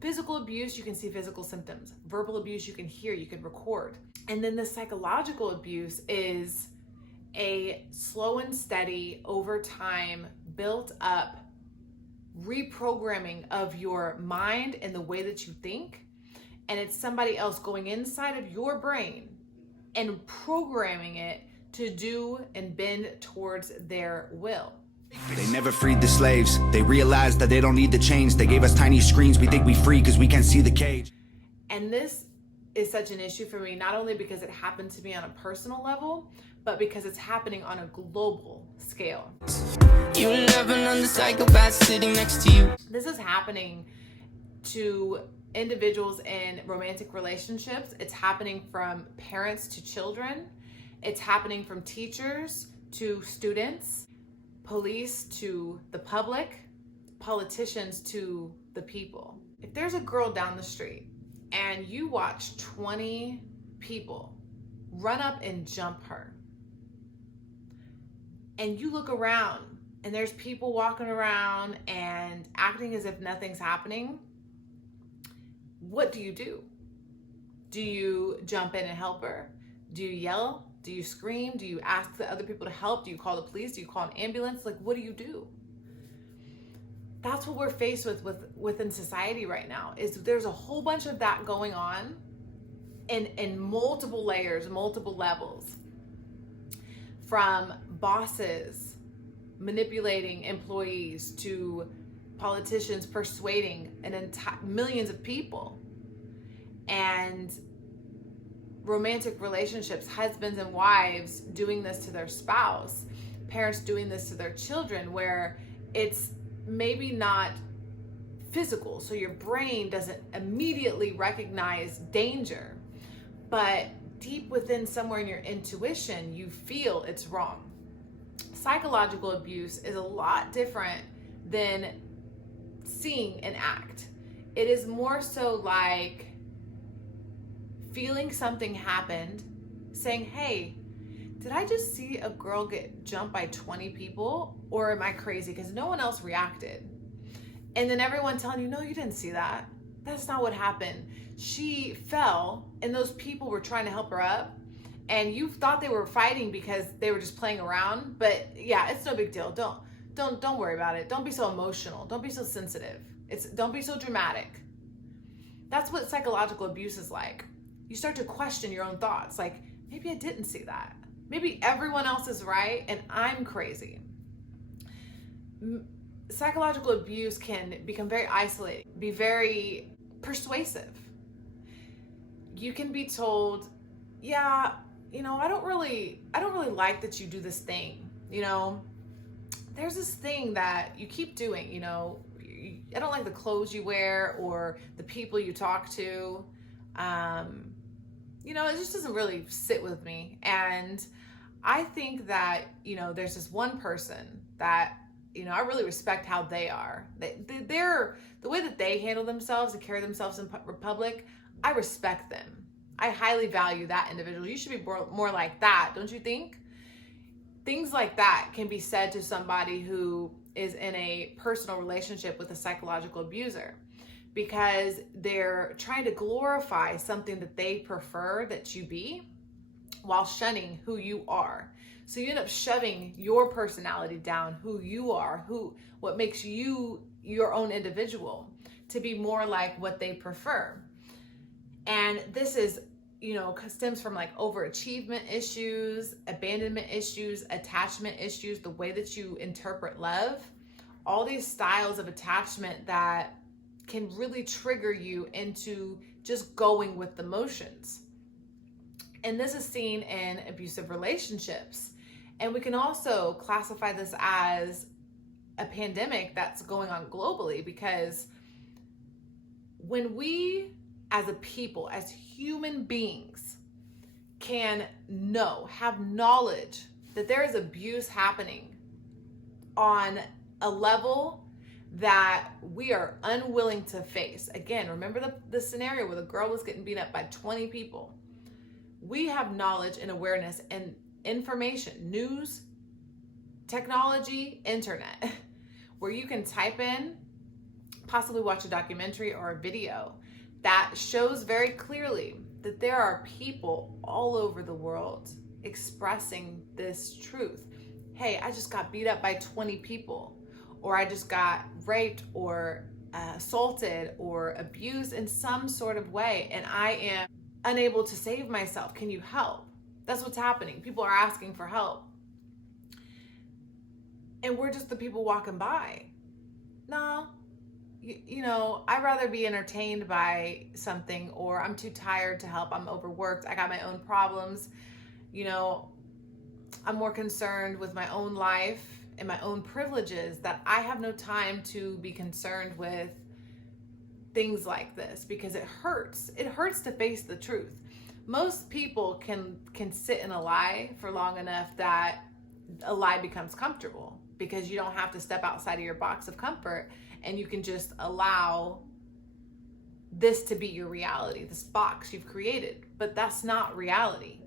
Physical abuse, you can see physical symptoms. Verbal abuse, you can hear, you can record. And then the psychological abuse is a slow and steady, over time, built up reprogramming of your mind and the way that you think. And it's somebody else going inside of your brain and programming it to do and bend towards their will. They never freed the slaves. They realized that they don't need the chains. They gave us tiny screens. We think we free because we can't see the cage. And this is such an issue for me, not only because it happened to me on a personal level, but because it's happening on a global scale. You never know the psychopath sitting next to you. This is happening to individuals in romantic relationships. It's happening from parents to children. It's happening from teachers to students, police to the public, politicians to the people. If there's a girl down the street and you watch 20 people run up and jump her, and you look around and there's people walking around and acting as if nothing's happening, what do? Do you jump in and help her? Do you yell? Do you scream? Do you ask the other people to help? Do you call the police? Do you call an ambulance? Like, what do? That's what we're faced with within society right now, is there's a whole bunch of that going on in multiple layers, multiple levels. From bosses manipulating employees to politicians persuading millions of people, and romantic relationships, husbands and wives doing this to their spouse, parents doing this to their children, where it's maybe not physical, so your brain doesn't immediately recognize danger, but deep within somewhere in your intuition, you feel it's wrong. Psychological abuse is a lot different than seeing an act. It is more so like feeling something happened, saying, hey, did I just see a girl get jumped by 20 people, or am I crazy because no one else reacted? And then everyone telling you, no, you didn't see that. That's not what happened. She fell and those people were trying to help her up, and you thought they were fighting because they were just playing around. But yeah, it's no big deal. Don't worry about it. Don't be so emotional. Don't be so sensitive. Don't be so dramatic. That's what psychological abuse is like. You start to question your own thoughts. Like, maybe I didn't see that. Maybe everyone else is right and I'm crazy. Psychological abuse can become very isolating, be very persuasive. You can be told, yeah, I don't really like that you do this thing. There's this thing that you keep doing, I don't like the clothes you wear or the people you talk to. It just doesn't really sit with me. And I think that, there's this one person that, I really respect how they are. They're the way that they handle themselves and carry themselves in public. I respect them. I highly value that individual. You should be more like that, don't you think? Things like that can be said to somebody who is in a personal relationship with a psychological abuser, because they're trying to glorify something that they prefer that you be while shunning who you are. So you end up shoving your personality down, who you are, what makes you your own individual, to be more like what they prefer. And this is, stems from like overachievement issues, abandonment issues, attachment issues, the way that you interpret love, all these styles of attachment that can really trigger you into just going with the motions. And this is seen in abusive relationships. And we can also classify this as a pandemic that's going on globally, because when we as a people, as human beings, can have knowledge that there is abuse happening on a level that we are unwilling to face. Again, remember the scenario where the girl was getting beat up by 20 people. We have knowledge and awareness and information, news, technology, internet, where you can type in possibly watch a documentary or a video that shows very clearly that there are people all over the world expressing this truth. Hey, I just got beat up by 20 people, or I just got raped or assaulted or abused in some sort of way, and I am unable to save myself. Can you help? That's what's happening. People are asking for help. And we're just the people walking by. No, you know, I'd rather be entertained by something, or I'm too tired to help. I'm overworked. I got my own problems. You know, I'm more concerned with my own life and my own privileges that I have no time to be concerned with things like this, because it hurts. It hurts to face the truth. Most people can sit in a lie for long enough that a lie becomes comfortable, because you don't have to step outside of your box of comfort, and you can just allow this to be your reality, this box you've created. But that's not reality.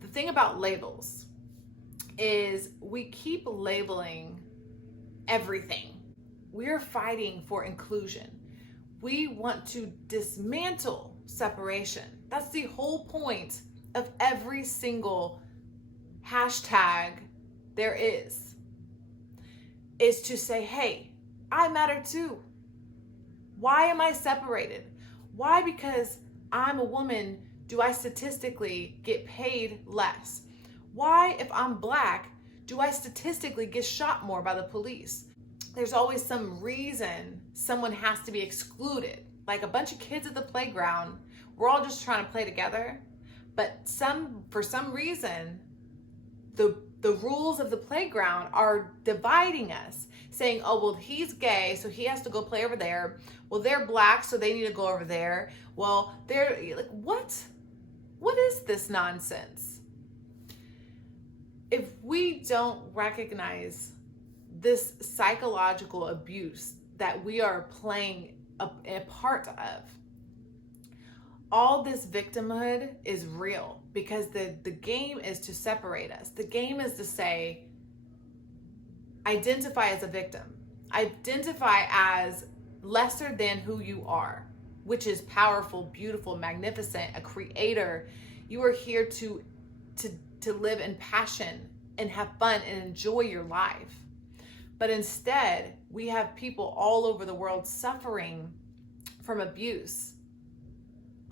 The thing about labels is we keep labeling everything. We're fighting for inclusion. We want to dismantle separation. That's the whole point of every single hashtag there is to say, hey, I matter too. Why am I separated? Why, because I'm a woman, do I statistically get paid less? Why, if I'm Black, do I statistically get shot more by the police? There's always some reason someone has to be excluded. Like a bunch of kids at the playground, we're all just trying to play together, but for some reason, the rules of the playground are dividing us, saying, oh, well, he's gay, so he has to go play over there. Well, they're Black, so they need to go over there. Well, they're like, what? What is this nonsense? If we don't recognize this psychological abuse that we are playing a part of, all this victimhood is real, because the game is to separate us. The game is to say, identify as a victim. Identify as lesser than who you are, which is powerful, beautiful, magnificent, a creator. You are here to live in passion and have fun and enjoy your life. But instead, we have people all over the world suffering from abuse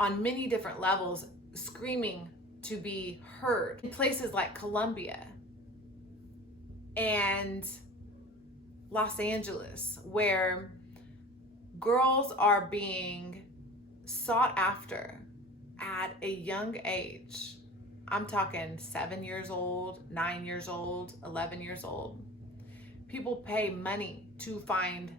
on many different levels, screaming to be heard. In places like Colombia and Los Angeles, where girls are being sought after at a young age. I'm talking 7 years old, 9 years old, 11 years old. People pay money to find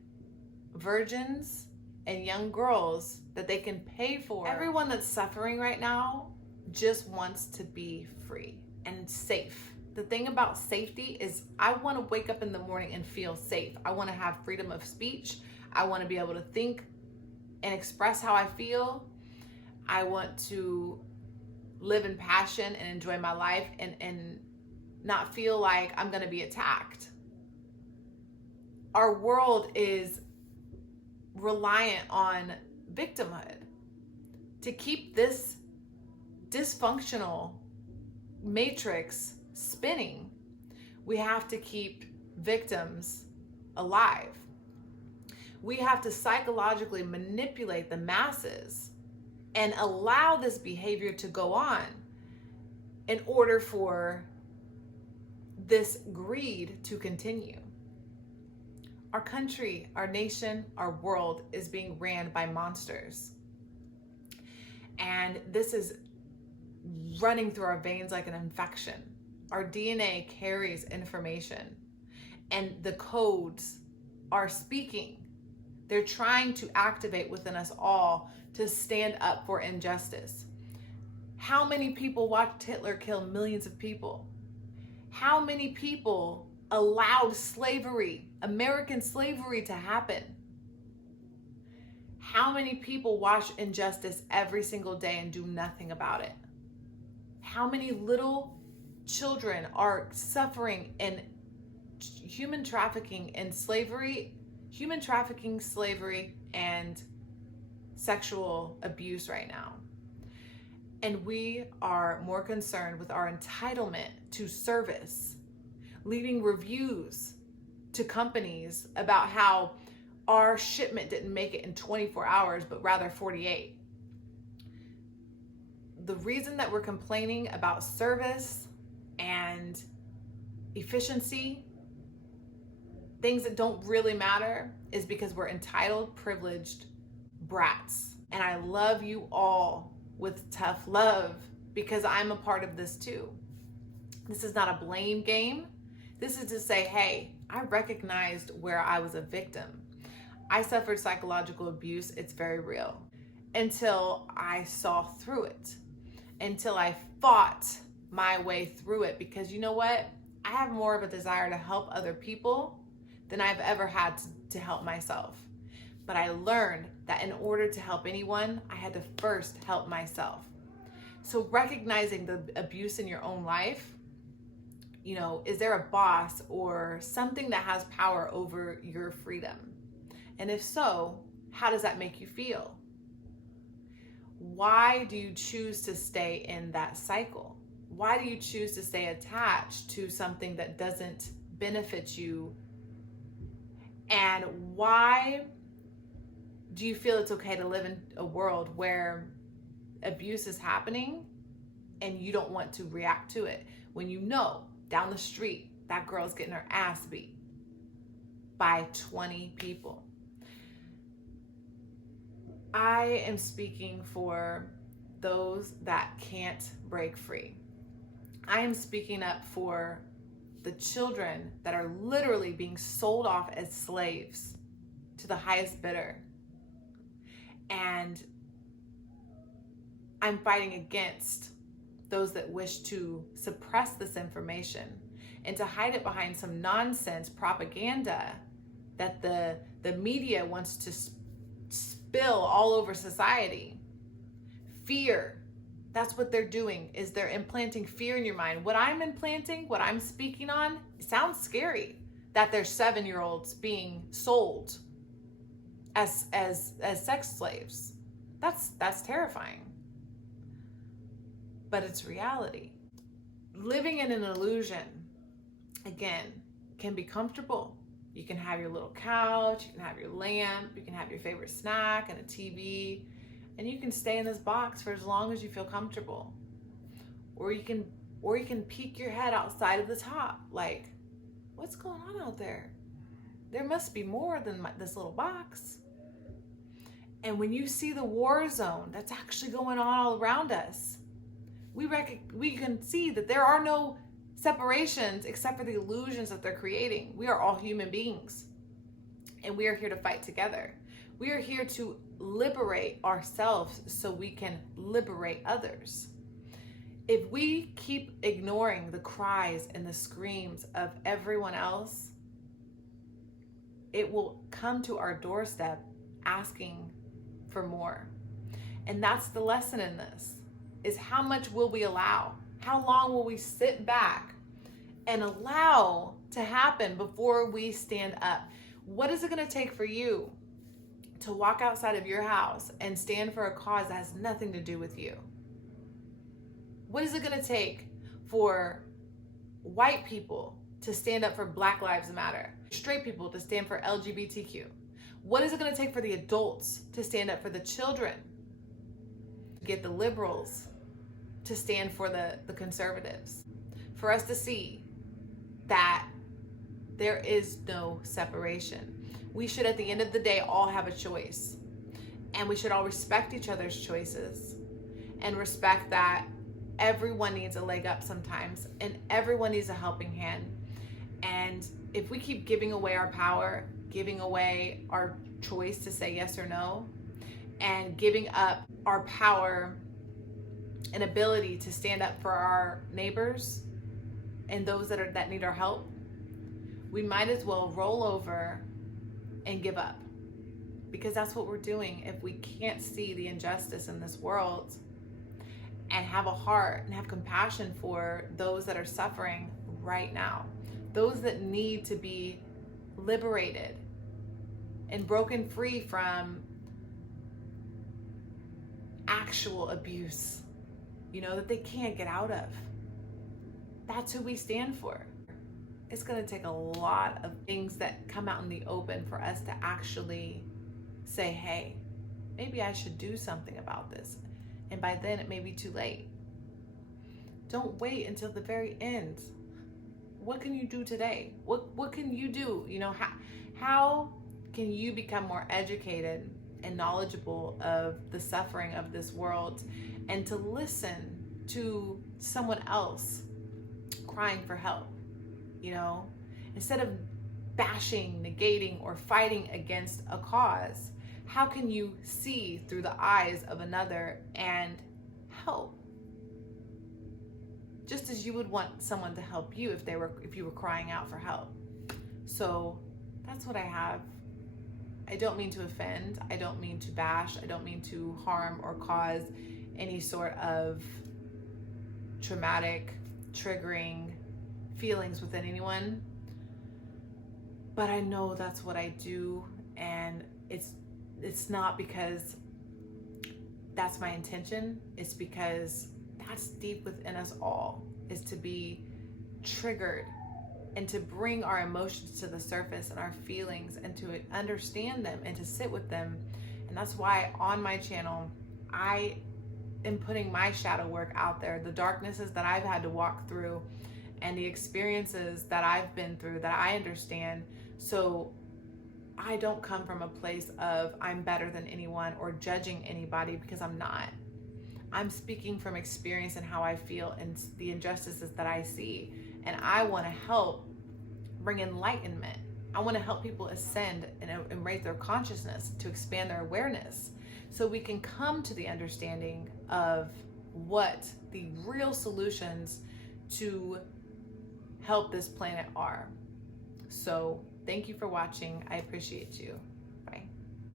virgins and young girls that they can pay for. Everyone that's suffering right now just wants to be free and safe. The thing about safety is I want to wake up in the morning and feel safe. I want to have freedom of speech. I want to be able to think and express how I feel. I want to live in passion and enjoy my life and not feel like I'm going to be attacked. Our world is reliant on victimhood. To keep this dysfunctional matrix spinning, we have to keep victims alive. We have to psychologically manipulate the masses and allow this behavior to go on in order for this greed to continue. Our country, our nation, our world is being ran by monsters. And this is running through our veins like an infection. Our DNA carries information, and the codes are speaking. They're trying to activate within us all to stand up for injustice. How many people watched Hitler kill millions of people? How many people allowed slavery, American slavery, to happen? How many people watch injustice every single day and do nothing about it? How many little children are suffering in human trafficking and slavery human trafficking, slavery, and sexual abuse right now. And we are more concerned with our entitlement to service, leaving reviews to companies about how our shipment didn't make it in 24 hours, but rather 48. The reason that we're complaining about service and efficiency, things that don't really matter, is because we're entitled, privileged brats. And I love you all with tough love because I'm a part of this too. This is not a blame game. This is to say, hey, I recognized where I was a victim. I suffered psychological abuse. It's very real. Until I saw through it, until I fought my way through it, because you know what? I have more of a desire to help other people than I've ever had to help myself. But I learned that in order to help anyone, I had to first help myself. So recognizing the abuse in your own life, you know, is there a boss or something that has power over your freedom? And if so, how does that make you feel? Why do you choose to stay in that cycle? Why do you choose to stay attached to something that doesn't benefit you? And why do you feel it's okay to live in a world where abuse is happening and you don't want to react to it when you know down the street that girl's getting her ass beat by 20 people? I am speaking for those that can't break free. I am speaking up for the children that are literally being sold off as slaves to the highest bidder. And I'm fighting against those that wish to suppress this information and to hide it behind some nonsense propaganda that the media wants to spill all over society. Fear. That's what they're doing, is they're implanting fear in your mind. What I'm implanting, what I'm speaking on, it sounds scary that there's 7-year-olds being sold as sex slaves. That's terrifying. But it's reality. Living in an illusion, again, can be comfortable. You can have your little couch, you can have your lamp, you can have your favorite snack and a TV, and you can stay in this box for as long as you feel comfortable. Or you can peek your head outside of the top, like, what's going on out there? There must be more than this little box. And when you see the war zone that's actually going on all around us, we can see that there are no separations except for the illusions that they're creating. We are all human beings, and we are here to fight together. We are here to liberate ourselves so we can liberate others. If we keep ignoring the cries and the screams of everyone else, it will come to our doorstep asking for more. And that's the lesson in this, is how much will we allow? How long will we sit back and allow to happen before we stand up? What is it going to take for you to walk outside of your house and stand for a cause that has nothing to do with you? What is it going to take for white people to stand up for Black Lives Matter? Straight people to stand for LGBTQ? What is it going to take for the adults to stand up for the children? Get the liberals to stand for the conservatives? For us to see that there is no separation. We should, at the end of the day, all have a choice. And we should all respect each other's choices and respect that everyone needs a leg up sometimes and everyone needs a helping hand. And if we keep giving away our power, giving away our choice to say yes or no, and giving up our power and ability to stand up for our neighbors and those that need our help, we might as well roll over and give up, because that's what we're doing if we can't see the injustice in this world and have a heart and have compassion for those that are suffering right now, those that need to be liberated. and broken free from actual abuse, that they can't get out of. That's who we stand for. It's going to take a lot of things that come out in the open for us to actually say, hey, maybe I should do something about this. And by then it may be too late. Don't wait until the very end. What can you do today? What can you do? How can you become more educated and knowledgeable of the suffering of this world, and to listen to someone else crying for help? Instead of bashing, negating, or fighting against a cause, how can you see through the eyes of another and help? Just as you would want someone to help you if you were crying out for help. So that's what I have. I don't mean to offend. I don't mean to bash. I don't mean to harm or cause any sort of traumatic, triggering feelings within anyone. But I know that's what I do, and it's not because that's my intention. It's because that's deep within us all, is to be triggered and to bring our emotions to the surface and our feelings and to understand them and to sit with them. And that's why on my channel, I am putting my shadow work out there, the darknesses that I've had to walk through and the experiences that I've been through that I understand. So I don't come from a place of I'm better than anyone or judging anybody, because I'm not. I'm speaking from experience and how I feel and the injustices that I see. And I want to help bring enlightenment. I want to help people ascend and raise their consciousness, to expand their awareness, so we can come to the understanding of what the real solutions to help this planet are. So thank you for watching. I appreciate you.